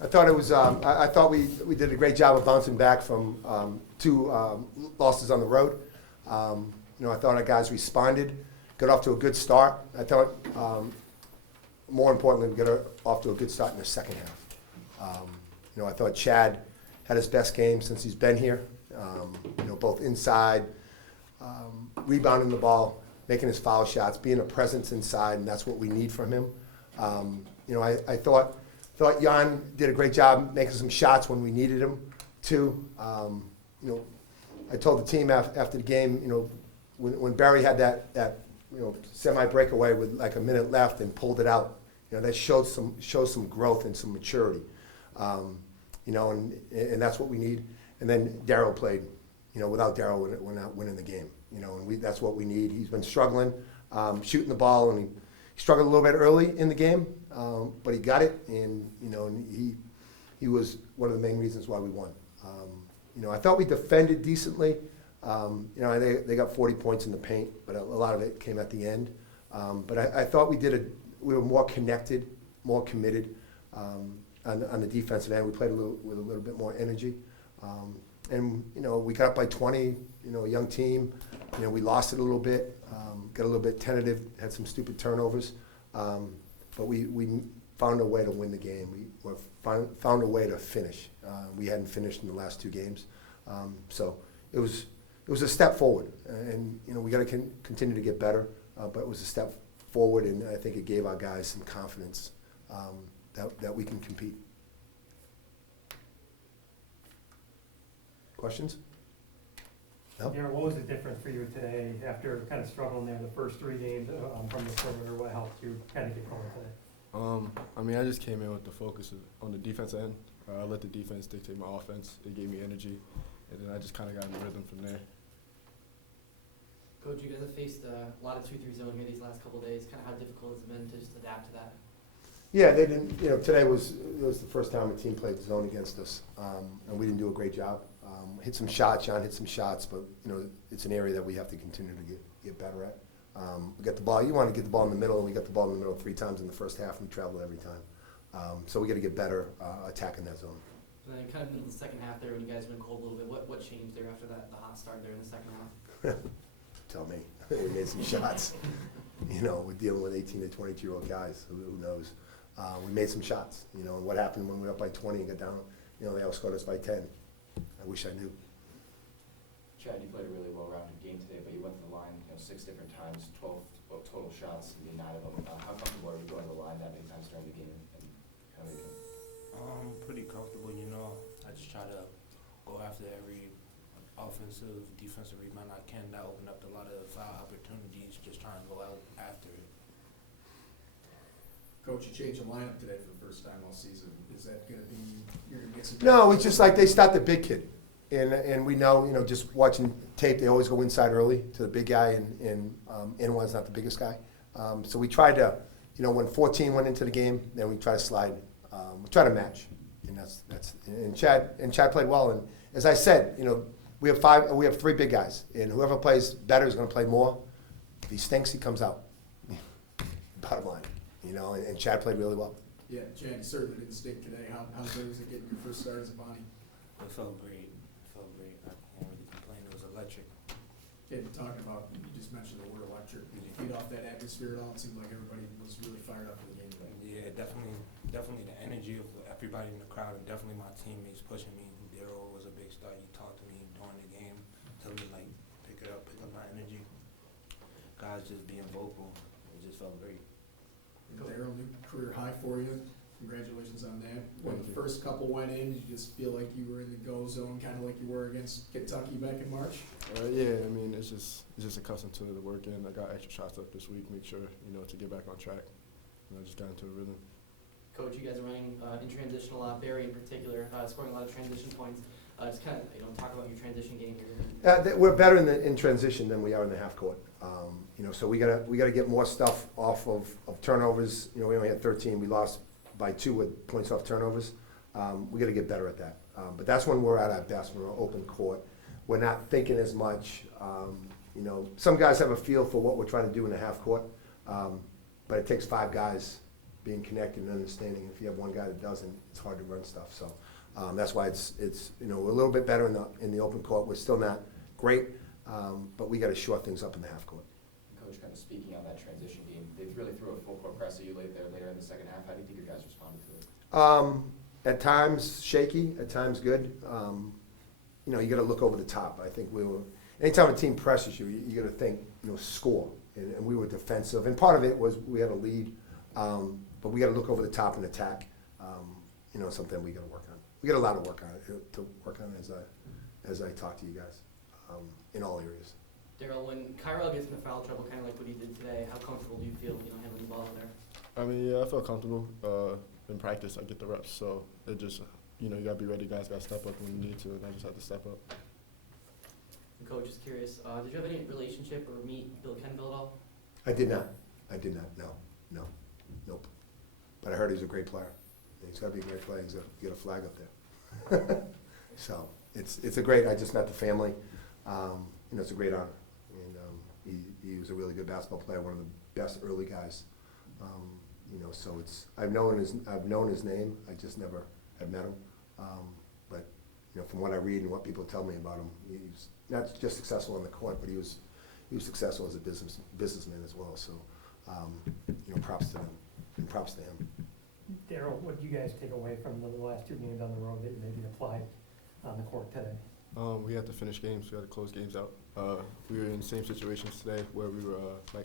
I thought it was. I thought we did a great job of bouncing back from two losses on the road. I thought our guys responded, got off to a good start. I thought, more importantly, we got off to a good start in the second half. I thought Chad had his best game since he's been here. Both inside, rebounding the ball, making his foul shots, being a presence inside, and that's what we need from him. I thought Jan did a great job making some shots when we needed him to. I told the team after the game, when Barry had that semi breakaway with like a minute left and pulled it out, that shows some growth and some maturity. And that's what we need. And then Daryl played. Without Daryl, we're not winning the game. And that's what we need. He's been struggling, shooting the ball, and he struggled a little bit early in the game, but he got it, and he was one of the main reasons why we won. I thought we defended decently. They got 40 points in the paint, but a lot of it came at the end. But I thought we were more connected, more committed on the defensive end. We played with a little bit more energy. And we got up by 20, a young team. We lost it a little bit, got a little bit tentative, had some stupid turnovers. But we found a way to win the game. We found a way to finish. We hadn't finished in the last two games. So it was a step forward. And, we got to continue to get better. But it was a step forward, and I think it gave our guys some confidence that we can compete. Questions? No? Daryl, what was the difference for you today after kind of struggling there the first three games from the perimeter? What helped you kind of get going today? I just came in with the focus on the defense end. I let the defense dictate my offense. It gave me energy, and then I just kind of got in the rhythm from there. Coach, you guys have faced a lot of 2-3 zone here these last couple of days. Kind of how difficult has it been to just adapt to that? Yeah, they didn't. Today was the first time a team played zone against us, and we didn't do a great job. Hit some shots, John hit some shots, but it's an area that we have to continue to get better at. We got the ball. You want to get the ball in the middle, and we got the ball in the middle 3 times in the first half, and we traveled every time. So we got to get better attacking that zone. And then kind of in the second half there, when you guys went cold a little bit, what changed there after the hot start there in the second half? Tell me. We made some shots. We're dealing with 18 to 22-year-old guys. Who knows? We made some shots. And what happened when we were up by 20 and got down? They outscored us by 10. I wish I knew. Chad, you played a really well-rounded game today, but you went to the line 6 different times, 12 total shots, and 9 of them. How comfortable are you going to the line that many times during the game? And how many? Pretty comfortable. I just try to go after every offensive, defensive rebound I can. That opened up a lot of foul opportunities. Just trying to go out after it. Coach, you changed the lineup today for the first time all season. Is that going to be, you're going to get some? No, it's just like they start the big kid. And we know, just watching tape, they always go inside early to the big guy, and Anwan's not the biggest guy. So we tried to, when 14 went into the game, then we try to slide. We try to match. And Chad played well. And as I said, we have 3 big guys. And whoever plays better is going to play more. If he stinks, he comes out. Bottom line. And Chad played really well. Yeah, Chad, you certainly didn't stink today. How good was it getting your first start as a Bonnie? It felt great. I can't really complain. It was electric. Yeah, talking about, you just mentioned the word electric. Did you feed off that atmosphere at all? It seemed like everybody was really fired up for the game today. Yeah, definitely the energy of everybody in the crowd, and definitely my teammates pushing me. Daryl was a big star. He talked to me during the game, telling me pick up my energy. Guys just being vocal. It just felt great. Daryl, new career high for you. Congratulations on that. When the first couple went in, did you just feel like you were in the go zone, kind of like you were against Kentucky back in March? Yeah, it's just accustomed to the work, and I got extra shots up this week, make sure, to get back on track. And I just got into a rhythm. Coach, you guys are running in transition a lot, Barry in particular, scoring a lot of transition points. Just kind of, talk about your transition game here. We're better in transition than we are in the half court. So we gotta get more stuff off of turnovers. We only had 13. We lost by 2 with points off turnovers. We gotta get better at that. But that's when we're at our best, when we're open court. We're not thinking as much. Some guys have a feel for what we're trying to do in the half court, but it takes 5 guys being connected and understanding. If you have one guy that doesn't, it's hard to run stuff. So that's why it's we're a little bit better in the open court. We're still not great, but we got to shore things up in the half court. Coach, kind of speaking on that transition game, they really threw a full court press at you later in the second half. How do you think your guys responded to it? At times shaky, at times good. You got to look over the top. I think anytime a team presses you, you got to think, score. And we were defensive. And part of it was we had a lead, but we got to look over the top and attack. Something we got to work on. We got a lot of work on it to work on as I talk to you guys in all areas. Daryl, when Kyrell gets into foul trouble, kind of like what he did today, how comfortable do you feel, handling the ball in there? I mean, yeah, I feel comfortable. In practice, I get the reps, so it just, you gotta be ready. Guys gotta step up when you need to, and I just have to step up. And Coach, just curious, did you have any relationship or meet Bill Kenville at all? I did not. No. Nope. But I heard he's a great player. He's got to be a great player. He's got to get a flag up there. So it's a great. I just met the family. It's a great honor. And he was a really good basketball player, one of the best early guys. So I've known his name. I just never have met him. But from what I read and what people tell me about him, he's not just successful on the court, but he was successful as a businessman as well. So props to them and props to him. Daryl, what did you guys take away from the last two games on the road that you maybe applied on the court today? We had to finish games. We had to close games out. We were in the same situations today where we were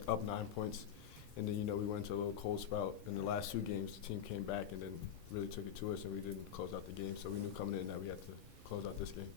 up 9 points, and then we went into a little cold spout. In the last two games, the team came back and then really took it to us, and we didn't close out the game. So we knew coming in that we had to close out this game.